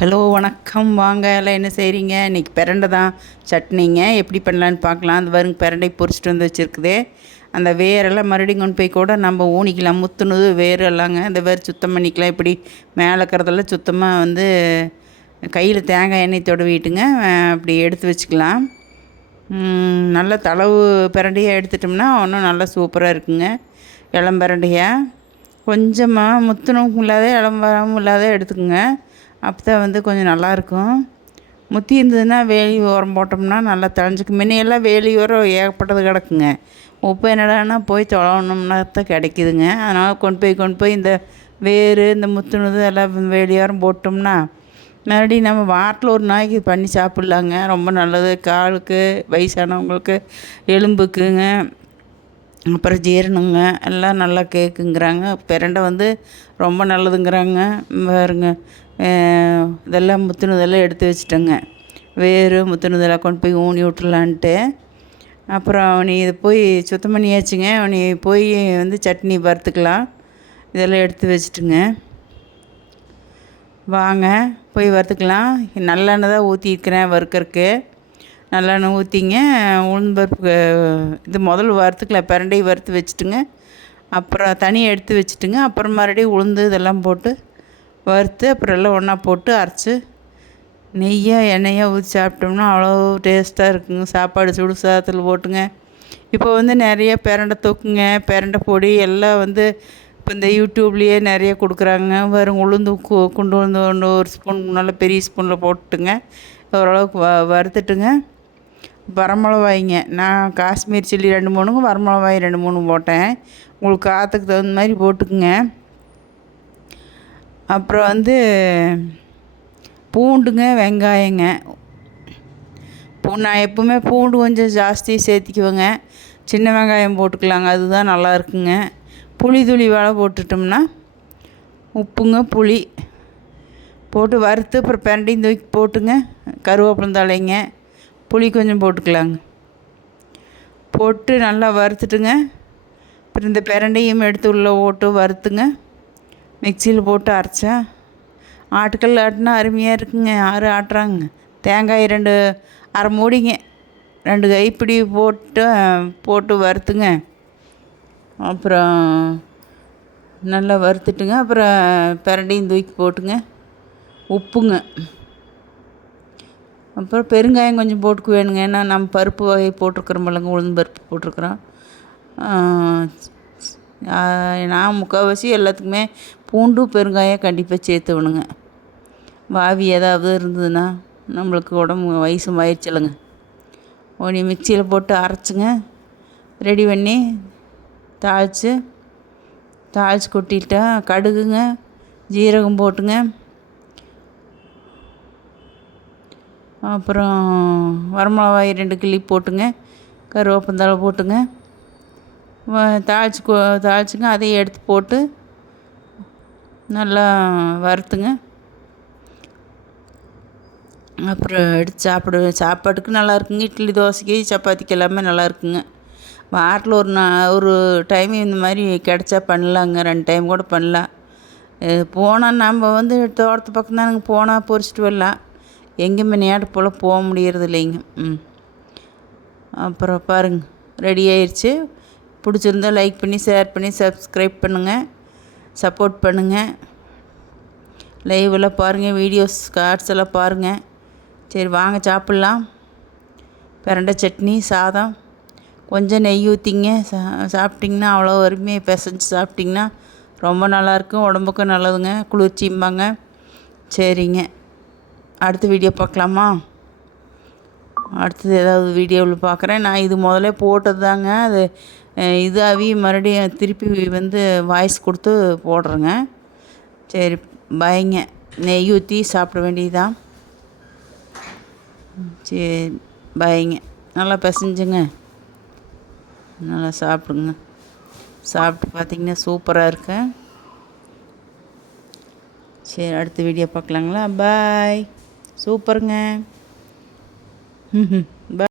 Hello வணக்கம். வாங்க எல்லாம் என்ன செய்கிறீங்க? இன்றைக்கி பிரண்டை தான் சட்னிங்க. எப்படி பண்ணலான்னு பார்க்கலாம். அந்த வருங்க பிரண்டை பொரிச்சிட்டு வந்து வச்சுருக்குது. அந்த வேரெல்லாம் மறுபடியும் கொண்டு போய் கூட நம்ம ஊனிக்கலாம். முத்துனது வேறு எல்லாங்க அந்த வேர் சுத்தம் பண்ணிக்கலாம். இப்படி மேலே இருக்கிறதெல்லாம் சுத்தமாக கையில் தேங்காய் எண்ணெய் தடவிட்டுங்க அப்படி எடுத்து வச்சுக்கலாம். நல்ல தளவு பிரண்டையாக எடுத்துட்டோம்னா இன்னும் நல்லா சூப்பராக இருக்குங்க. இளம் பிரண்டையாக கொஞ்சமாக முத்தணும் இல்லாத இளம் வராமல் இல்லாத எடுத்துக்கோங்க. அப்போ தான் கொஞ்சம் நல்லாயிருக்கும். முத்தி இருந்ததுன்னா வேலி உரம் போட்டோம்னா நல்லா தழைஞ்சிக்கும். முன்னையெல்லாம் வேலி உரம் ஏகப்பட்டது கிடக்குங்க. இப்போ என்னடான்னா போய் தொலைவணும்னா தான் கிடைக்குதுங்க. அதனால் கொண்டு போய் இந்த வேர் இந்த முத்துனது எல்லாம் வேலி உரம் போட்டோம்னா மறுபடியும் நம்ம வாரத்தில் ஒரு நாளைக்கு பண்ணி சாப்பிட்லாங்க. ரொம்ப நல்லது. காலுக்கு, வயசானவங்களுக்கு, எலும்புக்குங்க, அப்புறம் ஜீரணங்க எல்லாம் நல்லா கேட்குங்கிறாங்க. பிரண்டை ரொம்ப நல்லதுங்கிறாங்க. பாருங்க, இதெல்லாம் முத்துனதெல்லாம் எடுத்து வச்சுட்டேங்க. வேறு முத்துனதெல்லாம் கொண்டு போய் ஊனி விட்டுலான்ட்டு. அப்புறம் நீ இதை போய் சுத்தம் பண்ணியாச்சுங்க. நீ போய் சட்னி வறுத்துக்கலாம். இதெல்லாம் எடுத்து வச்சுட்டுங்க. வாங்க போய் வறுத்துக்கலாம். நல்லெண்ணெய் தான் ஊற்றிருக்கிறேன் வறுக்கறக்கு. நல்லெண்ணெய் ஊற்றிங்க. உளுந்து பருப்பு இது முதல்ல வறுத்துக்கலாம். பிரண்டையை வறுத்து வச்சுட்டுங்க. அப்புறம் தனியாக எடுத்து வச்சுட்டுங்க. அப்புறம் மறுபடியும் உளுந்து இதெல்லாம் போட்டு வறுத்து அப்புறம் எல்லாம் ஒன்றா போட்டு அரைச்சி நெய்யாக எண்ணெயாக ஊற்றி சாப்பிட்டோம்னா அவ்வளோ டேஸ்ட்டாக இருக்குங்க. சாப்பாடு சுடு சாதத்தில் போட்டுங்க. இப்போ நிறைய பிரண்டை தொக்குங்க, பிரண்டை பொடி எல்லாம் இப்போ இந்த யூடியூப்லேயே நிறைய கொடுக்குறாங்க. வெறும் உளுந்து குண்டு உளுந்து ஒன்று ஒரு ஸ்பூன் நல்ல பெரிய ஸ்பூனில் போட்டுட்டுங்க ஓரளவுக்கு வறுத்துட்டுங்க. வரமிளகாய்ங்க, நான் காஷ்மீர் சில்லி 2-3, வரமிளகாய் 2-3 போட்டேன். உங்களுக்கு காற்றுக்கு தகுந்த மாதிரி போட்டுக்குங்க. அப்புறம் பூண்டுங்க, வெங்காயங்க. நான் எப்பவுமே பூண்டு கொஞ்சம் ஜாஸ்தி சேர்த்திக்குவேங்க. சின்ன வெங்காயம் போட்டுக்கலாங்க, அதுதான் நல்லா இருக்குங்க. புளி துளி வேலை போட்டுட்டோம்னா உப்புங்க, புளி போட்டு வறுத்து அப்புறம் பிரண்டையும் தூக்கி போட்டுங்க. கருவேப்பிலந்தழைங்க, புளி கொஞ்சம் போட்டுக்கலாங்க. போட்டு நல்லா வறுத்துட்டுங்க. அப்புறம் இந்த பிரண்டையும் எடுத்து உள்ளே போட்டு வறுத்துங்க. மிக்சியில் போட்டு அரைச்சா ஆட்டுக்கல் ஆட்டினா அருமையாக இருக்குங்க. யாரும் ஆட்டுறாங்க. தேங்காய் 2 அரை மூடிங்க, 2 கைப்பிடி போட்டு வறுத்துங்க. அப்புறம் நல்லா வறுத்துட்டுங்க. அப்புறம் பிரண்டையும் தூக்கி போட்டுங்க. உப்புங்க, அப்புறம் பெருங்காயம் கொஞ்சம் போட்டுக்கு வேணுங்க. ஏன்னா நம்ம பருப்பு வகை போட்டிருக்குறோம் இல்லைங்க, உளுந்து பருப்பு போட்டிருக்குறோம். நான் முக்கால்வாசி எல்லாத்துக்குமே பூண்டு பெருங்காயம் கண்டிப்பாக சேர்த்துவணுங்க. வாவி ஏதாவது இருந்ததுன்னா நம்மளுக்கு உடம்பு வயசும் ஆயிடுச்சில்லைங்க. ஒன்று மிக்சியில் போட்டு அரைச்சிங்க ரெடி பண்ணி தாளித்து கொட்டிட்டா கடுகுங்க, ஜீரகம் போட்டுங்க. அப்புறம் வரமிளகாய் 2 கிள்ளி போட்டுங்க. கருவேப்பந்தழை போட்டுங்க. தாளிச்சுங்க. அதையும் எடுத்து போட்டு நல்லா வறுத்துங்க. அப்புறம் எடுத்து சாப்பாட்டுக்கு நல்லா இருக்குங்க. இட்லி, தோசைக்கு, சப்பாத்திக்கு எல்லாமே நல்லா இருக்குங்க. வாரத்தில் ஒரு டைம் இந்த மாதிரி கிடச்சா பண்ணலாங்க. 2 டைம் கூட பண்ணலாம். போனால் நம்ம தோட்டத்து பக்கம் தானுங்க, போனால் பொரிச்சிட்டு வரலாம். எங்கேயுமே நேரம் போல் போக முடியறது இல்லைங்க. அப்புறம் பாருங்க, ரெடி ஆயிடுச்சு. பிடிச்சிருந்தா லைக் பண்ணி, ஷேர் பண்ணி, சப்ஸ்கிரைப் பண்ணுங்கள், சப்போர்ட் பண்ணுங்கள். லைவெல்லாம் பாருங்கள், வீடியோஸ் கார்ட்ஸ் எல்லாம் பாருங்கள். சரி வாங்க சாப்பிட்லாம். பிரண்டை சட்னி, சாதம், கொஞ்சம் நெய் ஊற்றிங்க. சாப்பிட்டிங்கன்னா அவ்வளோ அருமையாக பிசைஞ்சு சாப்பிட்டிங்கன்னா ரொம்ப நல்லாயிருக்கும். உடம்புக்கும் நல்லதுங்க, குளிர்ச்சிம்பாங்க. சரிங்க, அடுத்த வீடியோ பார்க்கலாமா? அடுத்தது ஏதாவது வீடியோவில் பார்க்குறேன். நான் இது முதல்ல போட்டது தாங்க. அது இதாகி மறுபடியும் திருப்பி வாய்ஸ் கொடுத்து போடுறேங்க. சரி பாய்ங்க. நெய் ஊற்றி சாப்பிட வேண்டியதுதான். சரி பாய்ங்க. நல்லா பிசைஞ்சுங்க, நல்லா சாப்பிடுங்க. சாப்பிட்டு பார்த்திங்கன்னா சூப்பராக இருக்கு. சரி அடுத்த வீடியோ பார்க்கலாங்களா? பாய். சூப்பருங்க.